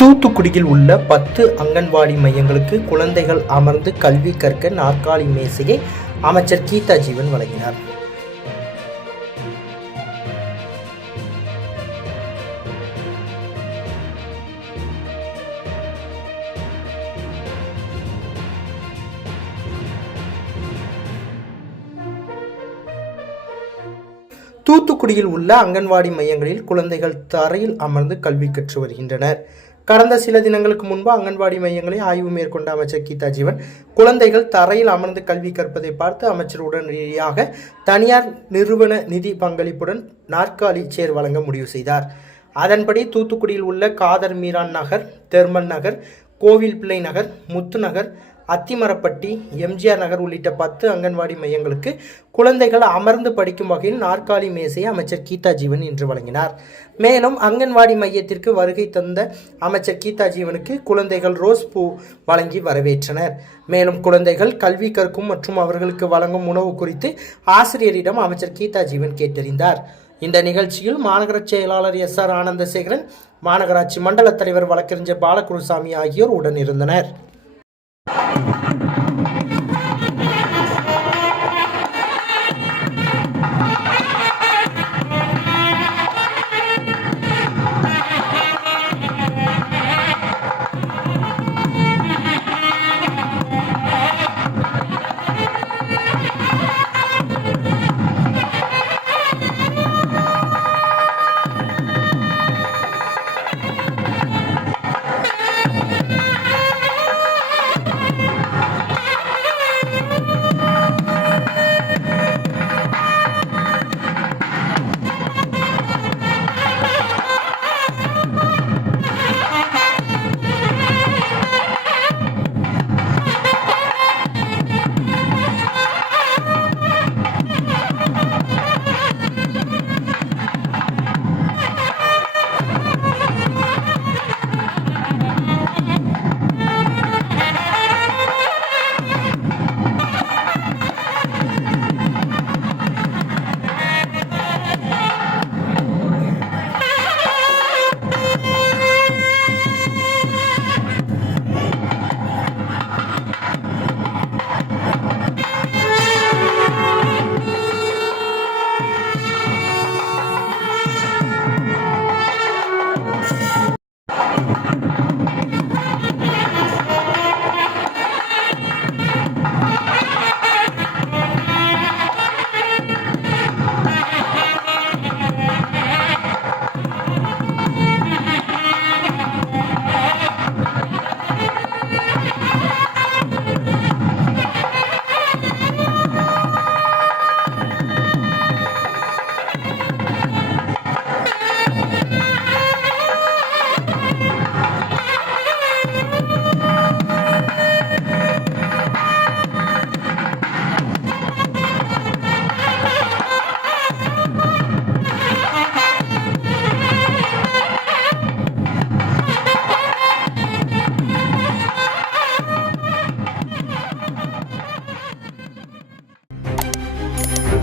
தூத்துக்குடியில் உள்ள பத்து அங்கன்வாடி மையங்களுக்கு குழந்தைகள் அமர்ந்து கல்வி கற்க நாற்காலி மேசையை அமைச்சர் கீதா ஜீவன் வழங்கினார். தூத்துக்குடியில் உள்ள அங்கன்வாடி மையங்களில் குழந்தைகள் தரையில் அமர்ந்து கல்வி கற்று வருகின்றனர். கடந்த சில தினங்களுக்கு முன்பு அங்கன்வாடி மையங்களை ஆய்வு மேற்கொண்ட அமைச்சர் கீதா ஜீவன் குழந்தைகள் தரையில் அமர்ந்து கல்வி கற்பதை பார்த்து அமைச்சர் உடனடியாக தனியார் நிறுவன நிதி பங்களிப்புடன் நாற்காலி சேர் வழங்க முடிவு செய்தார். அதன்படி தூத்துக்குடியில் உள்ள காதர் மீரான் நகர் தெர்மல் நகர் கோவில் பிள்ளை நகர் முத்து நகர் அத்திமரப்பட்டி எம்ஜிஆர் நகர் உள்ளிட்ட பத்து அங்கன்வாடி மையங்களுக்கு குழந்தைகள் அமர்ந்து படிக்கும் வகையில் நாற்காலி மேசையை அமைச்சர் கீதா ஜீவன் இன்று வழங்கினார். மேலும் அங்கன்வாடி மையத்திற்கு வருகை தந்த அமைச்சர் கீதா ஜீவனுக்கு குழந்தைகள் ரோஸ் பூ வழங்கி வரவேற்றனர். மேலும் குழந்தைகள் கல்வி கற்கும் மற்றும் அவர்களுக்கு வழங்கும் உணவு குறித்து ஆசிரியரிடம் அமைச்சர் கீதா ஜீவன் கேட்டறிந்தார். இந்த நிகழ்ச்சியில் மாநகர செயலாளர் எஸ் ஆர் ஆனந்தசேகரன் மாநகராட்சி மண்டல தலைவர் வழக்கறிஞர் பாலகுருசாமி ஆகியோர் உடன் இருந்தனர். Thank you.